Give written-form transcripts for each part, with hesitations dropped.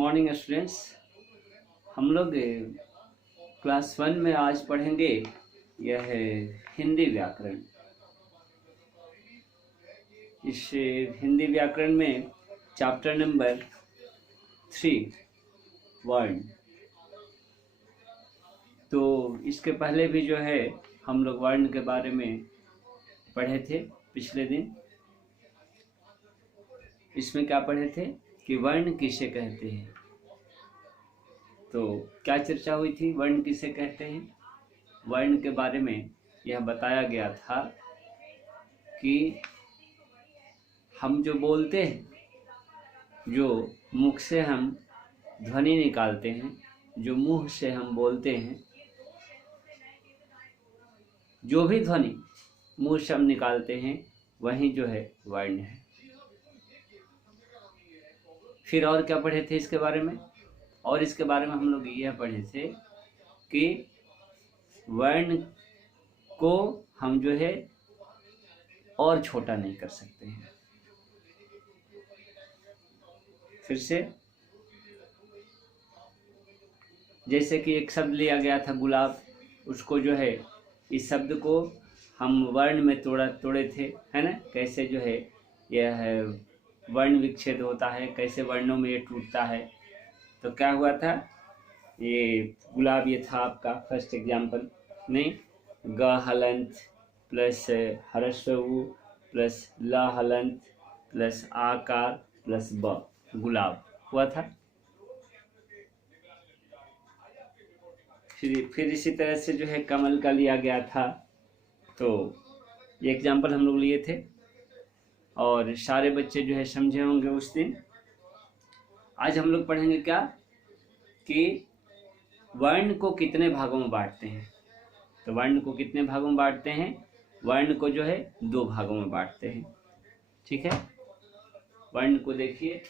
Morning students. हम लोग class 1 में आज पढ़ेंगे यह है हिंदी व्याकरण। इस हिंदी व्याकरण में चैप्टर नंबर 3 वर्ण। तो इसके पहले भी जो है हम लोग वर्ण के बारे में पढ़े थे पिछले दिन। इसमें क्या पढ़े थे कि वर्ण किसे कहते हैं। तो क्या चर्चा हुई थी, वर्ण किसे कहते हैं। वर्ण के बारे में यह बताया गया था कि हम जो बोलते हैं, जो मुख से हम ध्वनि निकालते हैं, जो मुंह से हम बोलते हैं, जो भी ध्वनि मुंह से हम निकालते हैं वही जो है वर्ण है। फिर और क्या पढ़े थे इसके बारे में, और इसके बारे में हम लोग यह पढ़े थे कि वर्ण को हम जो है और छोटा नहीं कर सकते हैं। फिर से जैसे कि एक शब्द लिया गया था गुलाब, उसको जो है इस शब्द को हम वर्ण में तोड़े थे, है ना। कैसे जो है यह है वर्ण विच्छेद होता है, कैसे वर्णों में ये टूटता है। तो क्या हुआ था, ये गुलाब ये था आपका फर्स्ट एग्जाम्पल नहीं, ग हलंत प्लस ह्रस्व उ प्लस ल हलंत प्लस आकार प्लस ब, गुलाब हुआ था। फिर इसी तरह से जो है कमल का लिया गया था। तो ये एग्जाम्पल हम लोग लिए थे और सारे बच्चे जो है समझे होंगे उस दिन। आज हम लोग पढ़ेंगे क्या कि वर्ण को कितने भागों में बांटते हैं। तो वर्ण को कितने भागों में बांटते हैं, वर्ण को जो है 2 भागों में बांटते हैं। ठीक है, वर्ण को देखिए,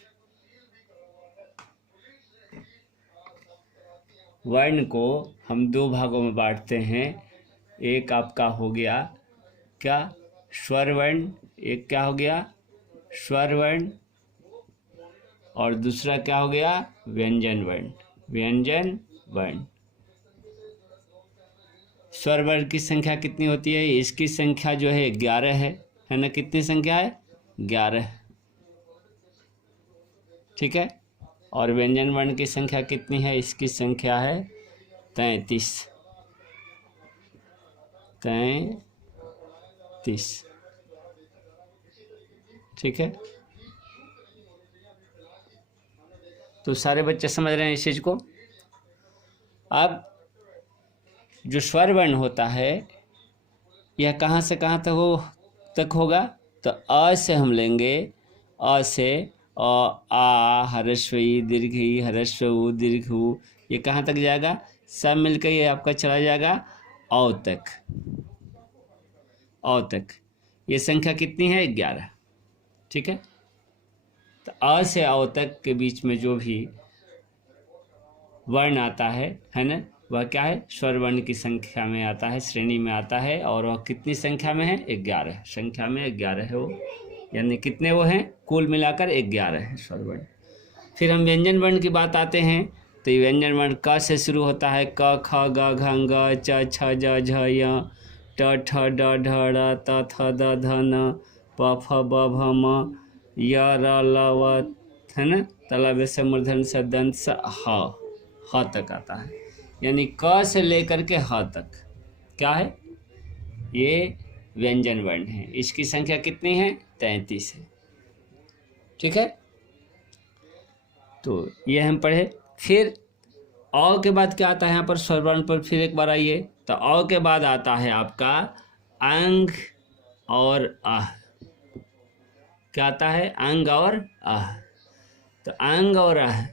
वर्ण को हम 2 भागों में बांटते हैं। एक आपका हो गया क्या, स्वर वर्ण। एक क्या हो गया, स्वर वर्ण, और दूसरा क्या हो गया, व्यंजन वर्ण। व्यंजन वर्ण। स्वर वर्ण की संख्या कितनी होती है, इसकी संख्या जो है 11 है ना। कितनी संख्या है, 11। ठीक है, और व्यंजन वर्ण की संख्या कितनी है, इसकी संख्या है 33। 33। ठीक है, तो सारे बच्चे समझ रहे हैं इस चीज़ को। अब जो स्वर वर्ण होता है यह कहाँ से कहाँ तक होगा, तो अ से हम लेंगे, अ से आ ह्रस्व ई दीर्घ ई ह्रस्व उ दीर्घ उ, ये कहाँ तक जाएगा, सब मिलकर ये आपका चला जाएगा औ तक। औ तक ये संख्या कितनी है, 11। ठीक है, तो अ से औ तक के बीच में जो भी वर्ण आता है ना, वह क्या है, स्वर वर्ण की संख्या में आता है, श्रेणी में आता है। और वह कितनी संख्या में है, 11 संख्या में 11 है वो, यानी कितने वो हैं, कुल मिलाकर 11 है स्वर वर्ण। फिर हम व्यंजन वर्ण की बात आते हैं। तो व्यंजन वर्ण क से शुरू होता है, क ख ग घ ङ च छ ज झ य ट ठ ड ढ ड़ त थ द ध न प फ ब भ म य र ल व, है ना। तलव्य से मूर्धन से दंत से ह तक आता है, यानी क से लेकर के ह तक क्या है, ये व्यंजन वर्ण है। इसकी संख्या कितनी है, 33 है। ठीक है, तो ये हम पढ़े। फिर अ के बाद क्या आता है यहाँ पर, स्वर वर्ण पर फिर एक बार आइए। तो अ के बाद आता है आपका अंग और अह। क्या आता है, अंग और अह। तो अंग और अह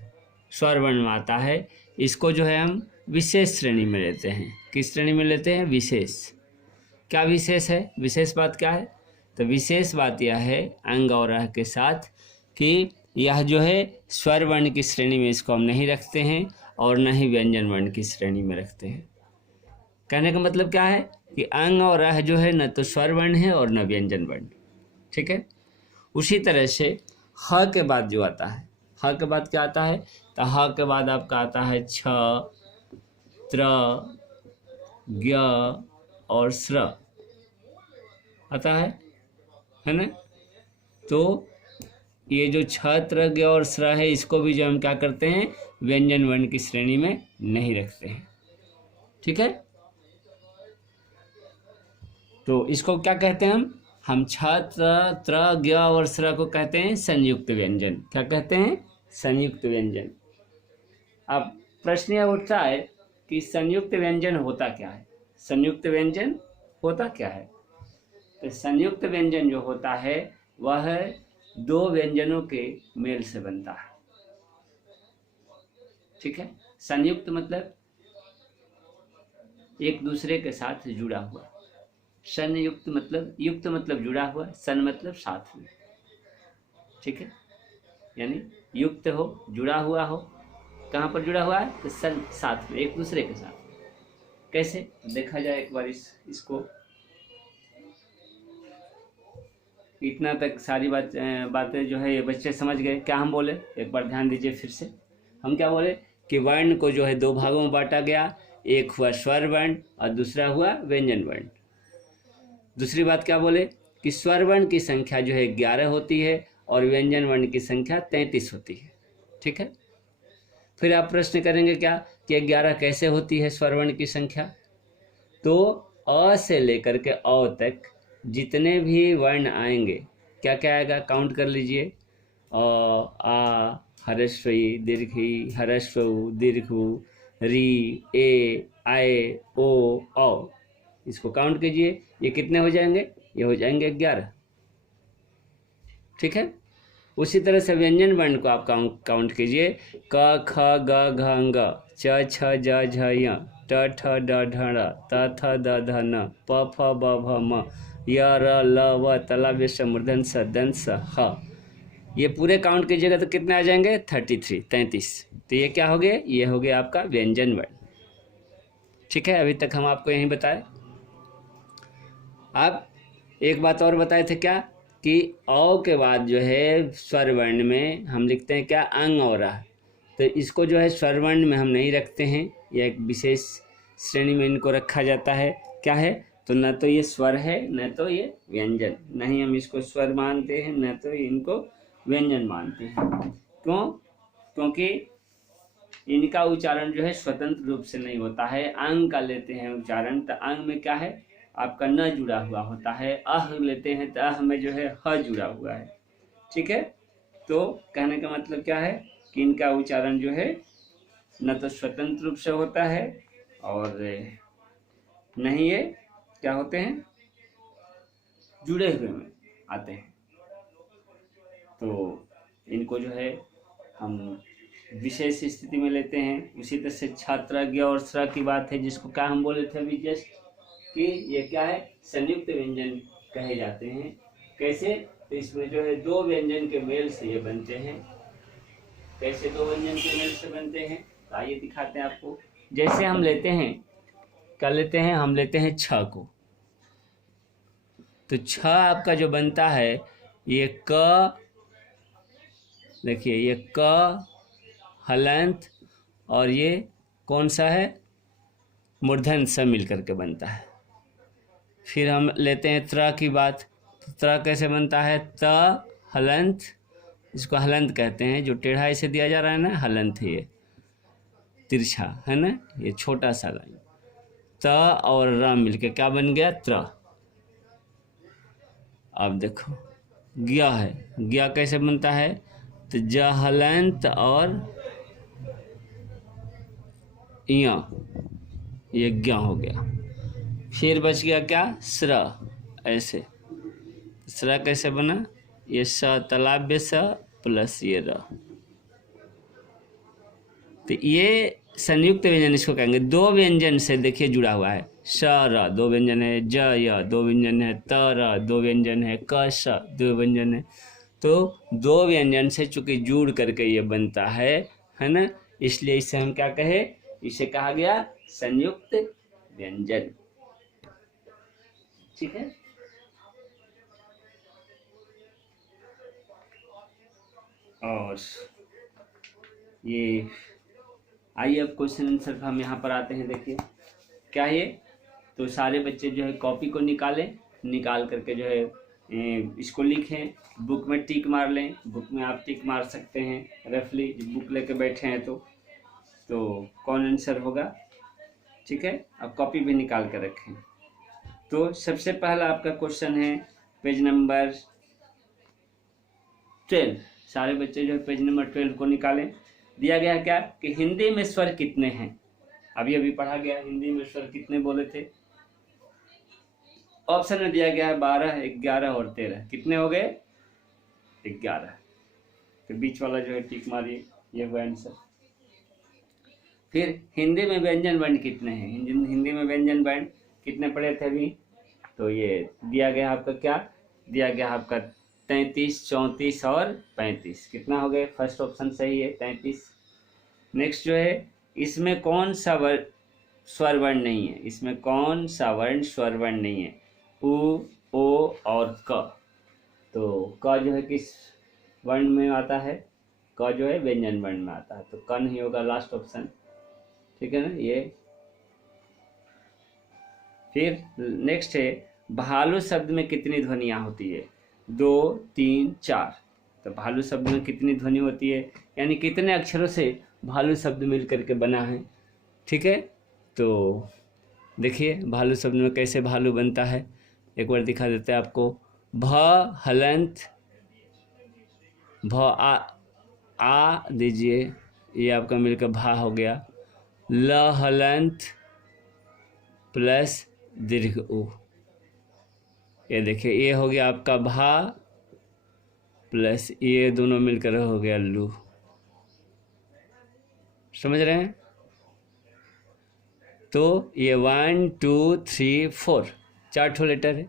स्वर वर्ण में आता है। इसको जो है हम विशेष श्रेणी में लेते हैं। किस श्रेणी में लेते हैं, विशेष। क्या विशेष है, विशेष बात क्या है, तो विशेष बात यह है अंग और अह के साथ कि यह जो है स्वर वर्ण की श्रेणी में इसको हम नहीं रखते हैं और न ही व्यंजन वर्ण की श्रेणी में रखते हैं। कहने का मतलब क्या है कि अंग और अह जो है न तो स्वर वर्ण है और न व्यंजन वर्ण। ठीक है, उसी तरह से ह के बाद जो आता है, ह के बाद क्या आता है, तो ह के बाद आपका आता है छ, त्र, ज्ञ और स्र आता है ना। तो ये जो छ, त्र, ज्ञ और स्र है, इसको भी जो हम क्या करते हैं, व्यंजन वर्ण की श्रेणी में नहीं रखते हैं। ठीक है, तो इसको क्या कहते हैं हम छ, त्र, ज्ञ और स्र को कहते हैं संयुक्त व्यंजन। क्या कहते हैं, संयुक्त व्यंजन। अब प्रश्न यह उठता है कि संयुक्त व्यंजन होता क्या है, संयुक्त व्यंजन होता क्या है। तो संयुक्त व्यंजन जो होता है वह दो व्यंजनों के मेल से बनता है। ठीक है, संयुक्त मतलब एक दूसरे के साथ जुड़ा हुआ, संयुक्त मतलब, युक्त मतलब जुड़ा हुआ, सन मतलब साथ में। ठीक है, यानी युक्त हो, जुड़ा हुआ हो। कहाँ पर जुड़ा हुआ है, तो सन, साथ में, एक दूसरे के साथ। कैसे, तो देखा जाए एक बार इसको। इतना तक सारी बातें जो है ये बच्चे समझ गए। क्या हम बोले, एक बार ध्यान दीजिए फिर से। हम क्या बोले कि वर्ण को जो है दो भागों में बांटा गया, एक हुआ स्वर वर्ण और दूसरा हुआ व्यंजन वर्ण। दूसरी बात क्या बोले कि स्वर वर्ण की संख्या जो है 11 होती है और व्यंजन वर्ण की संख्या 33 होती है। ठीक है, फिर आप प्रश्न करेंगे क्या कि 11 कैसे होती है स्वर वर्ण की संख्या। तो अ से लेकर के औ तक जितने भी वर्ण आएंगे, क्या क्या आएगा, काउंट कर लीजिए। अ, आ, हरस्वई, दीर्घी, हरस्व, दीर्घु, री, ए, आए, ओ, औ। इसको काउंट कीजिए, ये कितने हो जाएंगे, ये हो जाएंगे 11। ठीक है, उसी तरह से व्यंजन वर्ण को आप काउंट कीजिए। क, ख, ग, घ, ङ, च, छ, ज, झ, य, ट, ठ, ड, ढ, ण, त, थ, द, ध, न, प, फ, ब, भ, म, य, र, ल, व, तलाव्य स, मूर्धन्य स, दंत स, ह। ये पूरे काउंट कीजिएगा तो कितने आ जाएंगे, 33, 33। तो ये क्या हो गए, ये हो गया आपका व्यंजन वर्ण। ठीक है, अभी तक हम आपको यही बताए। अब एक बात और बताए थे क्या कि औ के बाद जो है स्वर वर्ण में हम लिखते हैं क्या, अंग और आ। तो इसको जो है स्वर वर्ण में हम नहीं रखते हैं, यह एक विशेष श्रेणी में इनको रखा जाता है। क्या है, तो न तो ये स्वर है न तो ये व्यंजन, नहीं हम इसको स्वर मानते हैं न तो इनको व्यंजन मानते हैं। क्यों, क्योंकि इनका उच्चारण जो है स्वतंत्र रूप से नहीं होता है, अंग का लेते हैं उच्चारण। तो अंग में क्या है, आपका न जुड़ा हुआ होता है। अह लेते हैं तो अह में जो है ह जुड़ा हुआ है। ठीक है, तो कहने का मतलब क्या है कि इनका उच्चारण जो है न तो स्वतंत्र रूप से होता है और नहीं ये क्या होते हैं, जुड़े हुए में आते हैं। तो इनको जो है हम विशेष स्थिति में लेते हैं। उसी तरह से छात्र, ज्ञ और स्र की बात है, जिसको क्या हम बोले थे अभी जस्ट कि ये क्या है, संयुक्त व्यंजन कहे जाते हैं। कैसे, तो इसमें जो है दो व्यंजन के मेल से ये बनते हैं। कैसे दो व्यंजन के मेल से बनते हैं, तो आइए दिखाते हैं आपको। जैसे हम लेते हैं, क्या लेते हैं, हम लेते हैं छ को। तो छ आपका जो बनता है, ये क, देखिए ये क हलंत और ये कौन सा है, मूर्धन्य स मिलकर के बनता है। फिर हम लेते हैं त्र की बात। तो त्र कैसे बनता है, त हलंत, इसको हलंत कहते हैं, जो टेढ़ा इसे दिया जा रहा है ना, हलंत है, ये तिरछा है ना, ये छोटा सा लाइन। त और र मिलके क्या बन गया, त्र। अब देखो ज्ञ है, ज्ञ कैसे बनता है, तो ज हलंत और य, ये ज्ञ हो गया। फिर बच गया क्या, स्र। ऐसे स्र कैसे बना, ये स तलाव्य स प्लस ये र। तो ये संयुक्त व्यंजन इसको कहेंगे। दो व्यंजन से देखिए जुड़ा हुआ है, स र दो व्यंजन है, ज य दो व्यंजन है, त र दो व्यंजन है, क स दो व्यंजन है। तो दो व्यंजन से चूंकि जुड़ करके ये बनता है ना, इसलिए इसे हम क्या कहे, इसे कहा गया संयुक्त व्यंजन। ठीक है, और ये आइए अब क्वेश्चन आंसर हम यहाँ पर आते हैं। देखिए क्या है ये, तो सारे बच्चे जो है कॉपी को निकालें, निकाल करके जो है इसको लिखें, बुक में टिक मार लें। बुक में आप टिक मार सकते हैं रफली, बुक लेके बैठे हैं तो कौन आंसर होगा, ठीक है। अब कॉपी भी निकाल कर रखें। तो सबसे पहला आपका क्वेश्चन है पेज नंबर 12। सारे बच्चे जो है पेज नंबर 12 को निकालें। दिया गया क्या कि हिंदी में स्वर कितने हैं, अभी पढ़ा गया हिंदी में स्वर कितने बोले थे। ऑप्शन में दिया गया है 12, 11 और 13। कितने हो गए, 11। तो बीच वाला जो है टिक मारिए, ये हुआ आंसर। फिर हिंदी में व्यंजन वर्ण कितने हैं, हिंदी में व्यंजन वर्ण कितने पढ़े थे अभी, तो ये दिया गया आपका क्या, दिया गया आपका 33, 34 और 35। कितना हो गए, फर्स्ट ऑप्शन सही है 33। नेक्स्ट जो है, इसमें कौन सा स्वर वर्ण नहीं है, इसमें कौन सा वर्ण स्वर वर्ण नहीं है, उ, ओ और क। तो क जो है किस वर्ण में आता है, क जो है व्यंजन वर्ण में आता है, तो क नहीं होगा लास्ट ऑप्शन, ठीक है ना ये। फिर नेक्स्ट है, भालू शब्द में कितनी ध्वनियाँ होती है, 2, 3, 4। तो भालू शब्द में कितनी ध्वनि होती है, यानी कितने अक्षरों से भालू शब्द मिल करके बना है, ठीक है। तो देखिए भालू शब्द में कैसे भालू बनता है, एक बार दिखा देते हैं आपको। भ हलंत, भ आ दीजिए, ये आपका मिलकर भा हो गया। ल हलंत प्लस दीर्घ उ, ये देखिए ये हो गया आपका भा प्लस ये दोनों मिलकर हो गया लू। समझ रहे हैं। तो ये 1, 2, 3, 4 4 ठो लेटर है,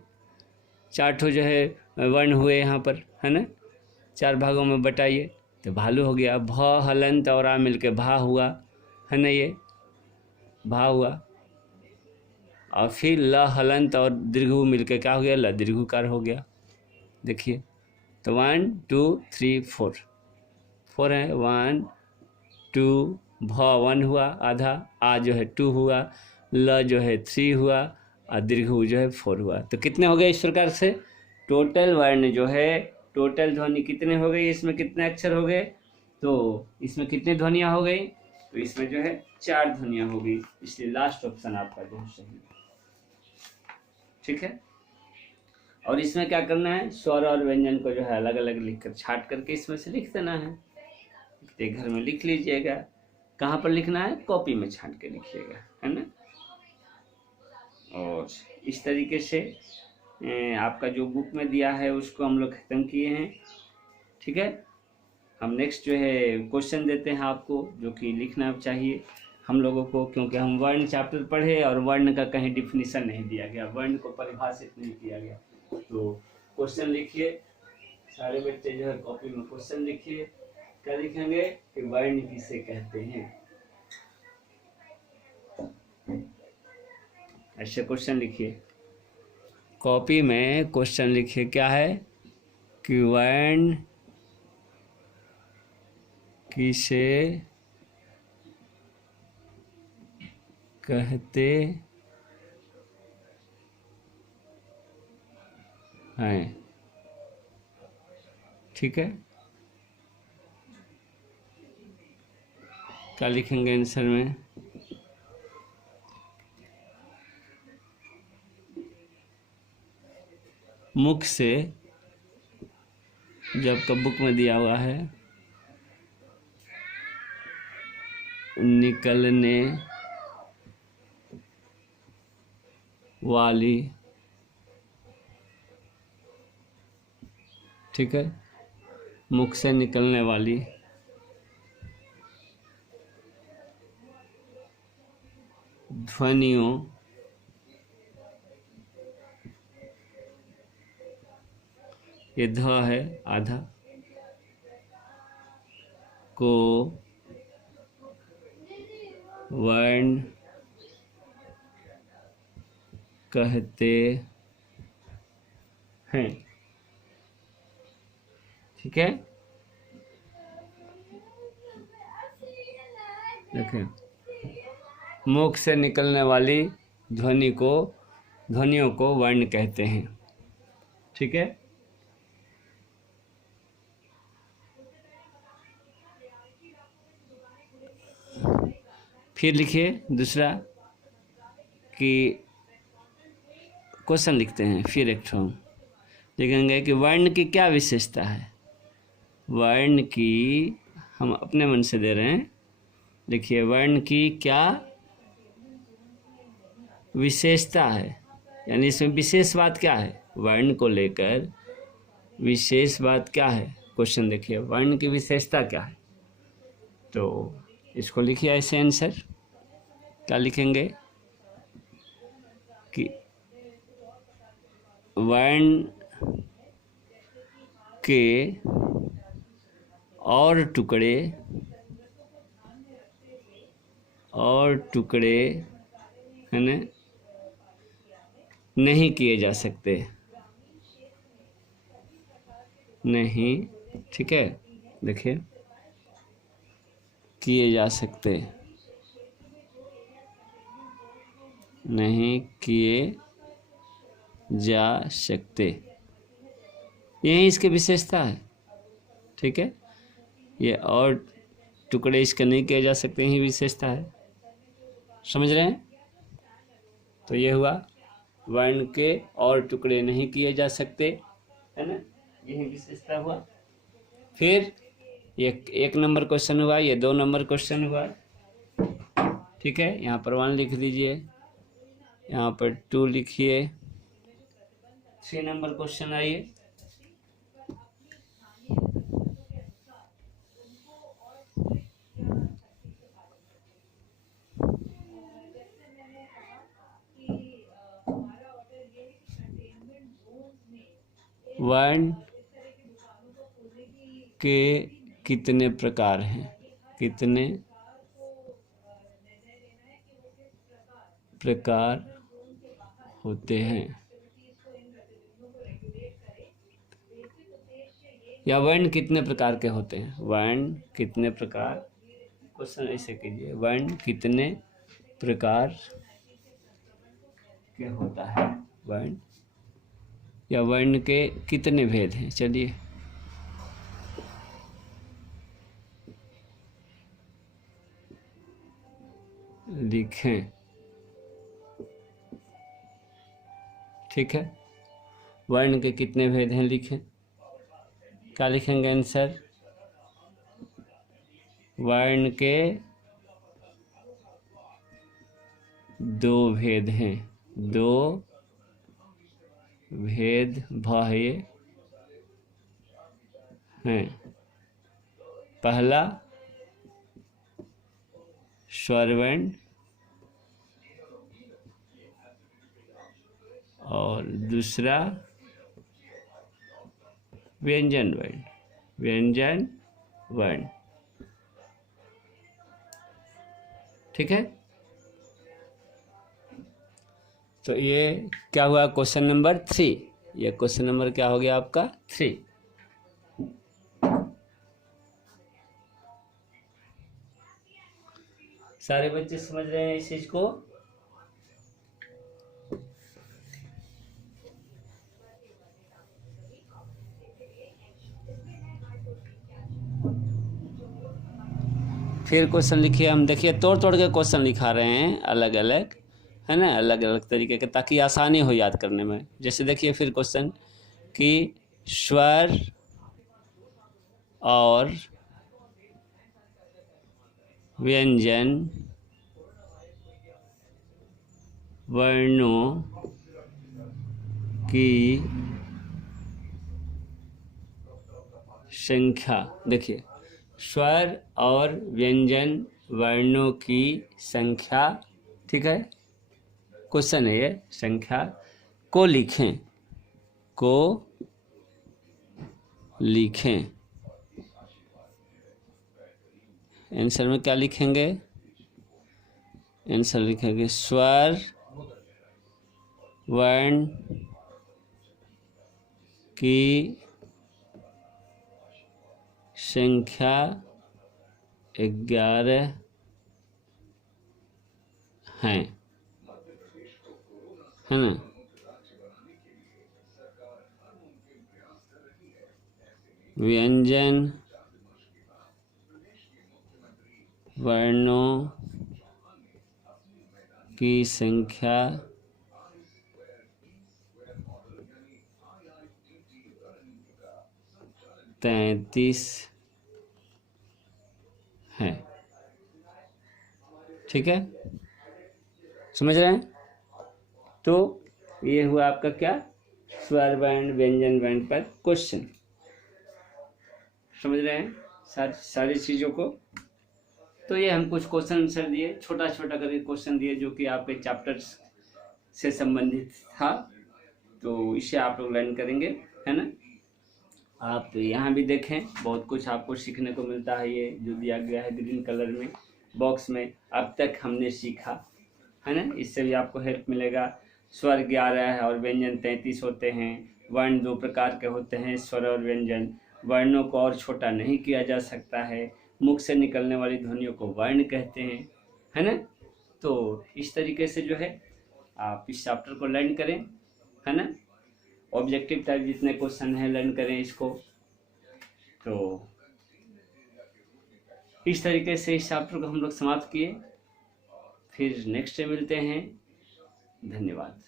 4 ठो जो है वर्ण हुए यहाँ पर, है ना। 4 भागों में बटाइए तो भालू हो गया। भ हलंत और आ मिलके भा हुआ, है ना, ये भा हुआ। और फिर ल हलंत और दीर्घु मिलके क्या हो गया, ल दीर्घुकार हो गया। देखिए तो 1, 2, 3, 4 है। 1, 2, भ 1 हुआ आधा, आ जो है 2 हुआ, ल जो है 3 हुआ और दीर्घु जो है 4 हुआ। तो कितने हो गए इस प्रकार से, टोटल वर्ण जो है, टोटल ध्वनि कितने हो गई, इसमें कितने अक्षर हो गए, तो इसमें कितनी ध्वनियाँ हो गई, तो इसमें जो है 4 ध्वनियाँ हो गई, इसलिए लास्ट ऑप्शन आपका जो है सही, ठीक है। और इसमें क्या करना है, स्वर और व्यंजन को जो है अलग अलग लिखकर छाट करके इसमें से लिख देना है। तो घर में लिख लीजिएगा, कहाँ पर लिखना है, कॉपी में छाट के लिखिएगा, है ना। और इस तरीके से आपका जो बुक में दिया है उसको हम लोग खत्म किए हैं, ठीक है। हम नेक्स्ट जो है क्वेश्चन देते हैं आपको, जो कि लिखना चाहिए हम लोगों को, क्योंकि हम वर्ण चैप्टर पढ़े और वर्ण का कहीं डिफिनीशन नहीं दिया गया, वर्ण को परिभाषित नहीं किया गया। तो क्वेश्चन लिखिए, सारे बच्चे जो है कॉपी में क्वेश्चन लिखिए। क्या लिखेंगे कि वर्ण किसे कहते हैं, ऐसे क्वेश्चन लिखिए, कॉपी में क्वेश्चन लिखिए। क्या है कि वर्ण किसे कहते हैं, ठीक है। क्या लिखेंगे आंसर में, मुख से, जब का बुक में दिया हुआ है, निकलने वाली, ठीक है, मुख से निकलने वाली ध्वनियों ये ध है आधा को वर्ण कहते हैं, ठीक है। देखें, मुख से निकलने वाली ध्वनियों को वर्ण कहते हैं। ठीक है। फिर लिखिए दूसरा कि क्वेश्चन लिखते हैं, फिर एक ठो लिखेंगे कि वर्ण की क्या विशेषता है। वर्ण की हम अपने मन से दे रहे हैं। देखिए, वर्ण की क्या विशेषता है, यानी इसमें विशेष बात क्या है, वर्ण को लेकर विशेष बात क्या है। क्वेश्चन देखिए, वर्ण की विशेषता क्या है, तो इसको लिखिए ऐसे आंसर। क्या लिखेंगे कि वर्ण के और टुकड़े है ना नहीं किए जा सकते, नहीं, ठीक है, देखिए, किए जा सकते, नहीं किए जा सकते, यही इसकी विशेषता है। ठीक है, ये और टुकड़े इसके नहीं किए जा सकते, यही विशेषता है। समझ रहे हैं। तो ये हुआ वर्ण के और टुकड़े नहीं किए जा सकते, है ना, यही विशेषता हुआ। फिर एक नंबर क्वेश्चन हुआ, ये 2 नंबर क्वेश्चन हुआ। ठीक है, यहाँ पर 1 लिख दीजिए, यहाँ पर 2 लिखिए। 3 नंबर क्वेश्चन आइए। वर्ण के कितने प्रकार हैं, कितने प्रकार होते हैं, या वर्ण कितने प्रकार के होते हैं। वर्ण कितने प्रकार, क्वेश्चन ऐसे कीजिए, वर्ण कितने प्रकार के होता है, वर्ण या वर्ण के कितने भेद हैं। चलिए, लिखें। ठीक है, वर्ण के कितने भेद हैं, लिखें। क्या लिखेंगे आंसर। वर्ण के 2 भेद हैं, 2 भेद बाह्य हैं। पहला स्वर वर्ण और दूसरा व्यंजन वर्ण, व्यंजन वर्ण। ठीक है, तो ये क्या हुआ, क्वेश्चन नंबर 3। ये क्वेश्चन नंबर क्या हो गया आपका 3। सारे बच्चे समझ रहे हैं इस चीज को। फिर क्वेश्चन लिखिए। हम देखिए तोड़ के क्वेश्चन लिखा रहे हैं अलग अलग, है ना, अलग अलग तरीके के, ताकि आसानी हो याद करने में। जैसे देखिए फिर क्वेश्चन कि स्वर और व्यंजन वर्णों की संख्या। देखिए, स्वर और व्यंजन वर्णों की संख्या, ठीक है, क्वेश्चन है ये, संख्या को लिखें, को लिखें। आंसर में क्या लिखेंगे, आंसर लिखेंगे स्वर वर्ण की संख्या 11 हैं, है ना। व्यंजन वर्णों की संख्या 33 है। ठीक है, समझ रहे हैं। तो ये हुआ आपका क्या, स्वर वर्ण व्यंजन वर्ण पर क्वेश्चन। समझ रहे हैं सारी चीजों को। तो ये हम कुछ क्वेश्चन आंसर दिए, छोटा छोटा करके क्वेश्चन दिए जो कि आपके चैप्टर से संबंधित था। तो इसे आप लोग लर्न करेंगे, है ना। आप यहाँ भी देखें, बहुत कुछ आपको सीखने को मिलता है। ये जो दिया गया है ग्रीन कलर में बॉक्स में, अब तक हमने सीखा, है ना, इससे भी आपको हेल्प मिलेगा। स्वर 11 है और व्यंजन 33 होते हैं। वर्ण 2 प्रकार के होते हैं, स्वर और व्यंजन। वर्णों को और छोटा नहीं किया जा सकता है। मुख से निकलने वाली ध्वनियों को वर्ण कहते हैं, है ना। तो इस तरीके से जो है आप इस चैप्टर को लर्न करें, है ना। ऑब्जेक्टिव टाइप जितने क्वेश्चन है लर्न करें इसको। तो इस तरीके से इस चैप्टर को हम लोग समाप्त किए। फिर नेक्स्ट डे मिलते हैं। धन्यवाद।